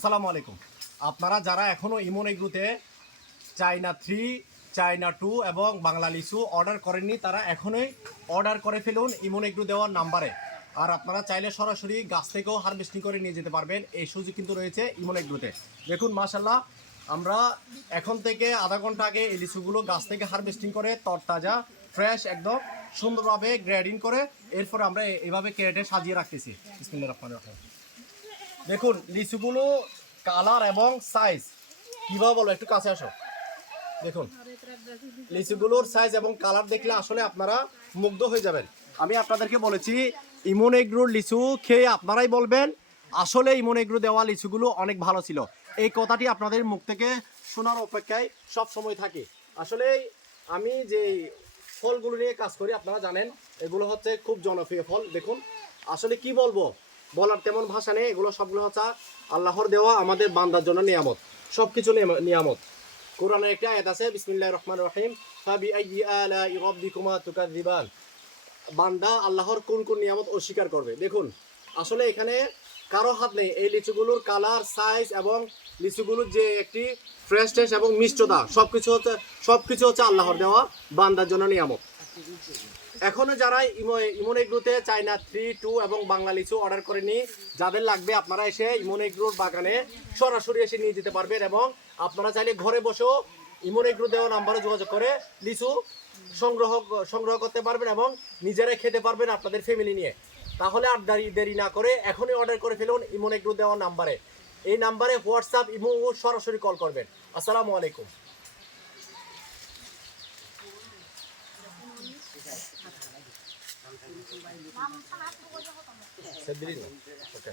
আসসালামু আলাইকুম। আপনারা যারা এখনও ইমন এগ্রোতে চায়না 3, চায়না 2 এবং বাংলা লিচু অর্ডার করেননি তারা এখনই অর্ডার করে ফেলুন ইমন এগ্রো দেওয়ার নাম্বারে। আর আপনারা চাইলে সরাসরি গাছ থেকেও হারভেস্টিং করে নিয়ে যেতে পারবেন, এই সুযোগ কিন্তু রয়েছে ইমন এগ্রোতে। দেখুন মাশাল্লাহ, আমরা এখন থেকে আধা ঘন্টা আগে এই লিচুগুলো গাছ থেকে হারভেস্টিং করে তরতাজা ফ্রেশ একদম সুন্দরভাবে গ্রেডিং করে এরপর আমরা এভাবে ক্যারেটে সাজিয়ে রাখতেছি। বিসমিল্লাহির রহমানির রহিম। দেখুন লিচুগুলো কালার এবং সাইজ কীভাবে বলো, একটু কাছে আসো। দেখুন লিচুগুলোর সাইজ এবং কালার দেখলে আসলে আপনারা মুগ্ধ হয়ে যাবেন। আমি আপনাদেরকে বলেছি ইমন এগ্রোর লিচু খেয়ে আপনারাই বলবেন আসলে ইমন এগ্রো দেওয়া লিচুগুলো অনেক ভালো ছিল। এই কথাটি আপনাদের মুখ থেকে শোনার অপেক্ষায় সব সময় থাকে। আসলে আমি যে ফলগুলো নিয়ে কাজ করি আপনারা জানেন এগুলো হচ্ছে খুব জনপ্রিয় ফল। দেখুন আসলে কি বলবো, বলার তেমন ভাষা নেই। এগুলো সবগুলো হচ্ছে আল্লাহর দেওয়া আমাদের বান্দার জন্য নিয়ামত, সব কিছু নিয়ামত। কোরআনের একটা আয়াত আছে, বিসমিল্লাহির রহমানির রহিম, ফাবিআইয়ি আলাই রাব্বিকুমা তুকাযযিবান। বান্দা আল্লাহর কোন কোন নিয়ামত অস্বীকার করবে। দেখুন আসলে এখানে কারো হাত নেই। এই লিচুগুলোর কালার, সাইজ এবং লিচুগুলোর যে একটি ফ্রেশনেস এবং মিষ্টতা সবকিছু হচ্ছে আল্লাহর দেওয়া বান্দার জন্য নিয়ামত। এখনো যারা ইমন এগ্রোতে চায়না 3, 2 এবং বাংলা লিচু অর্ডার করেনি, যাদের লাগবে আপনারা এসে ইমন এগ্রোর বাগানে সরাসরি এসে নিয়ে যেতে পারবেন এবং আপনারা চাইলে ঘরে বসেও ইমন এগ্রো দেওয়া নাম্বারে যোগাযোগ করে লিচু সংগ্রহ করতে পারবেন এবং নিজেরাই খেতে পারবেন আপনাদের ফ্যামিলি নিয়ে। তাহলে আর দেরি না করে এখনই অর্ডার করে ফেলুন ইমন এগ্রো দেওয়া নাম্বারে। এই নাম্বারে হোয়াটসঅ্যাপ, ইমো সরাসরি কল করবেন। আসসালামু আলাইকুম। Saya beli. Oke.